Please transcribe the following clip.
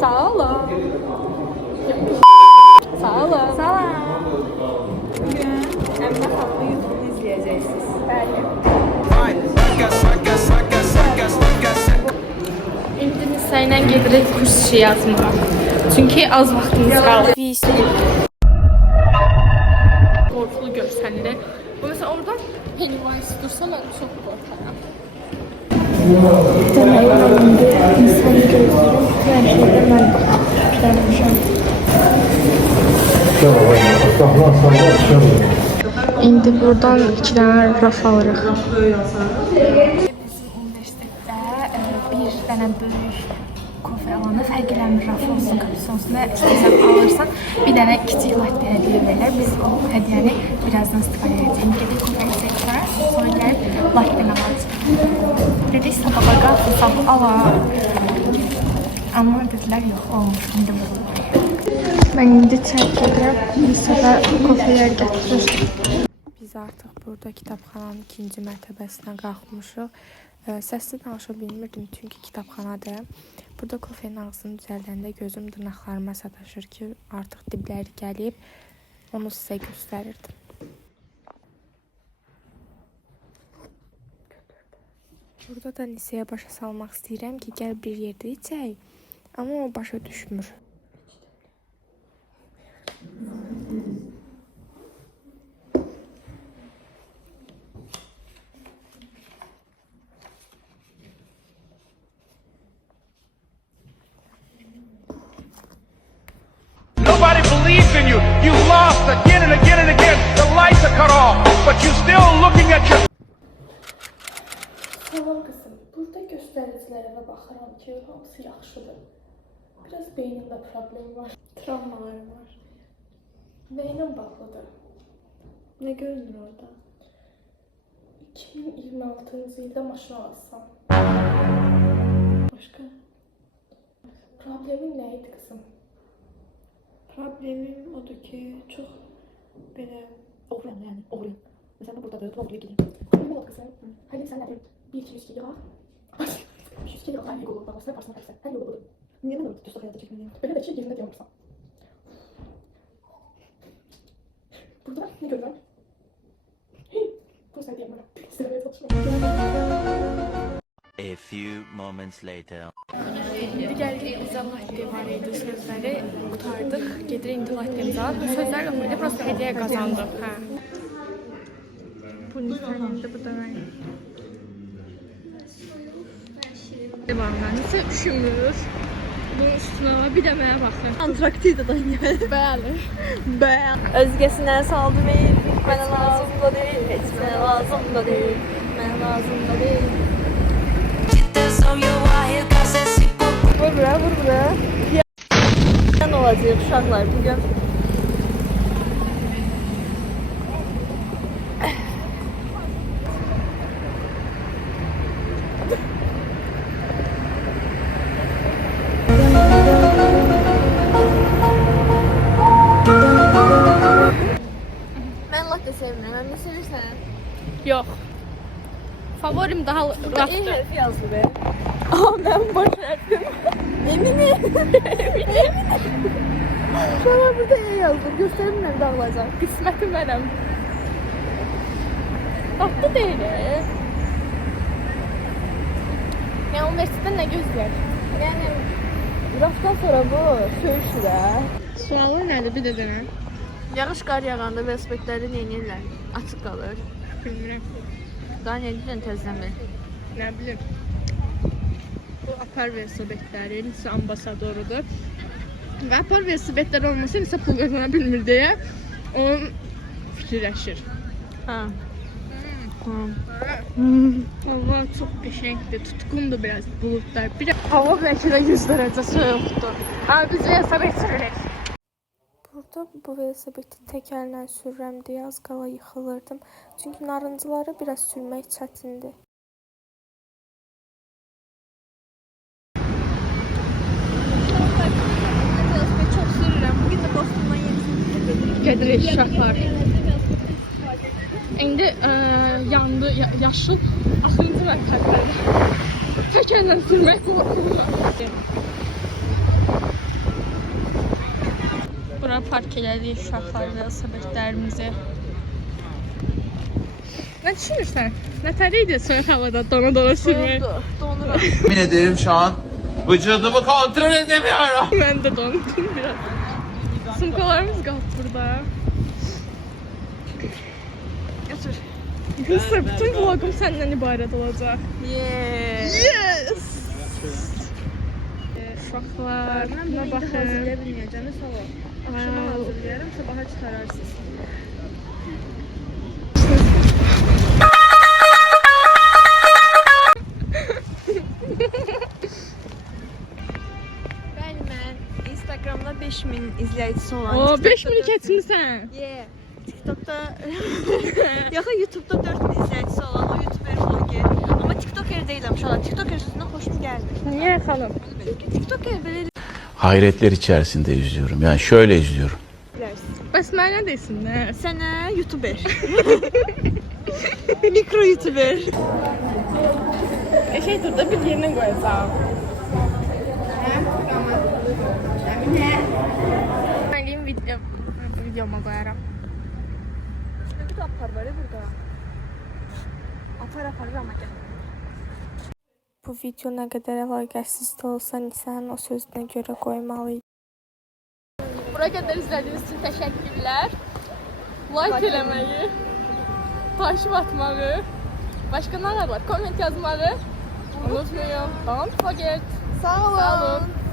Sağ olun. Sağ olun. Sağ olun. Bugün Emre Hatlı YouTube'unu izleyeceksiniz. İndi Nisa'yla gedirik kurs işi yazmağa. Çünki az vaxtımız qaldı. Qorxulu görsənir. Bu mesela oradan Pennywise dursa mən çox qorxaram. Demək olar indi insan gözləri hər şeydən mən fikirləmişəm. İndi buradan 2 dənə raf alırıq. Bizim universitetdə bir dənə böyük kofe alanı fərq eləmir, raf olsun, kapısı olsun da istəsən alırsan bir dənə kiçik latte hədiyyə verirlər. Biz o hədiyyəni birazdan istifadə edəcəyik. Gedik kofe içəcəklər, sonra gəlib latte alacaq. Dedik sabaha qalsın, sabah ala. Amma dedilər yox, olmuş, indi vurulur. Mən indi çək edirəm, bir səfər kofelər gətirir. Biz artıq burada kitabxananın 2-ci mərtəbəsinə qalxmışıq. Səsli danışa bilmirdim çünki kitabxanadır. Burada kofenin ağzını düzəldəndə gözüm dırnaqlarıma sataşır ki, artıq dibləri gəlib, onu sizə göstərirdim. Burada da Nisa'ya başa salmaq istəyirəm ki, gəl bir yerdə içək, amma o başa düşmür. Nobody believes in you. You lost again and again and again. The lights are cut off, but you're still looking at your... Salam qızım, burada göstəricilərə baxıram ki, hamısı yaxşıdır. Biraz beynimdə problem var, travmalarım var. Beynim bağlıdır. Nə görünür orada? 2026-cı ildə maşın alırsam. Başqa? Problemin nə idi qızım? Problemim odur ki, çox belə Oğruyam yani, oğruyam. Mesela buradadır, doğruya gideyim. Problem oldu qızım. Həlim sən nədir? 1-200 kilo yağ. 200 kilo yağ, hər yolu babasına qarşısına tərsən. Hər yolu budur. Niye ben orada düz hayata çekmeliyim? Öyle de ki, yerində deyəmirsən. Burada nə görürəm? Bunu sən deyəm mənə. Sıraya çalışmam. A few moments later. İndi gəldik, bizə latte var idi sözləri, qutardıq, gedir indi lattemizi alıb. Bu sözlər yox idi, prosto hediyə qazandıq. bu nişanında bu da mən. Nəsə üşümür. Bunun üstünə var, bir də mənə baxın. Antraktida da yəni. Bəli. Bəli. Özgəsindən saldı meyil, mənə lazım da deyil, heç mənə lazım da deyil, mənə lazım da deyil. Vur bura, vur bura. Yan olacaq uşaqlar bugün. Mən latte sevmirəm, mən də sevirsən. Yox. Favorim daha E raftır. hərfi yazdı be. Aa, mən baş hərfim. Eminim. Şuna burada E yazdı. Göstərim mən dağılacaq. Qismətim mənəm. Tatlı deyil. Yəni universitetdən nə gözləyək? Yəni rafdan sonra bu söyüşür də. Sualın nədir bir də denə? Yağış qar yağanda velosipedləri neynirlər? Açıq qalır. Bilmirəm. Daha nə edirsən təzədən bil. Nə bilim. Bu apar velosipedlərin isə ambasadorudur. Və apar velosipedlər olmasa isə pul qazana bilmir deyə onun fikirləşir. Ha. Hava çox qəşəngdir, tutqundur biraz buludlar. Bir də hava bəlkə də 100 dərəcə soyuqdur. Amma biz velosiped sürürük. Burada bu velosipedi təkərlə sürürəm deyə az qala yıxılırdım. Çünki narıncıları biraz sürmək çətindir. Çox sürürəm. Bugün də dostumdan yenisini Gedirik uşaqlar. İndi yandı yaşıl axırıncı mərtəbədə. Təkərlə sürmək qorxuludur. Bura park elədik uşaqlar və söhbətlərimizi. Nə düşünürsən? Nətər idi soyuq havada dona sürmək? Yemin ederim şu an vücudumu kontrol edemiyorum. Mən də dondum biraz. Sumkalarımız qaldı burada. Götür. Gülsər, bütün vlogum səndən ibarət olacaq. Yes! Uşaqlar, buna baxın. bilməyəcəm, sağ ol. Akşama hazırlayarım, sabaha çıxararsınız. Mən Instagramda 5000 izləyicisi olan. O, 5000 keçmisən. Yeah. TikTok'da yaxın YouTube'da 4000 izləyicisi olan o YouTuber vloger. Amma TikToker deyiləm uşaqlar. TikToker sözündən xoşum gəlmir. Niyə xanım? TikToker belə Hayretler içerisinde izliyorum. Yani şöyle izliyorum. bilərsən. Bəs mənə desin, nə? Sənə YouTuber. Mikro YouTuber. Şey dur da bir yerinə qoyacağım. Mənim videoma qoyaram. Bir apar var ya burada. Apar ama gel. Bu video nə qədər əlaqəsiz də olsa Nisa'nın o sözünə görə qoymalıyım. Bura qədər izlədiyiniz üçün təşəkkürlər. Like eləməyi, takip atmağı, başqa nələr var? Komment yazmağı unutmayın. Don't forget. Sağ olun. Sağ olun.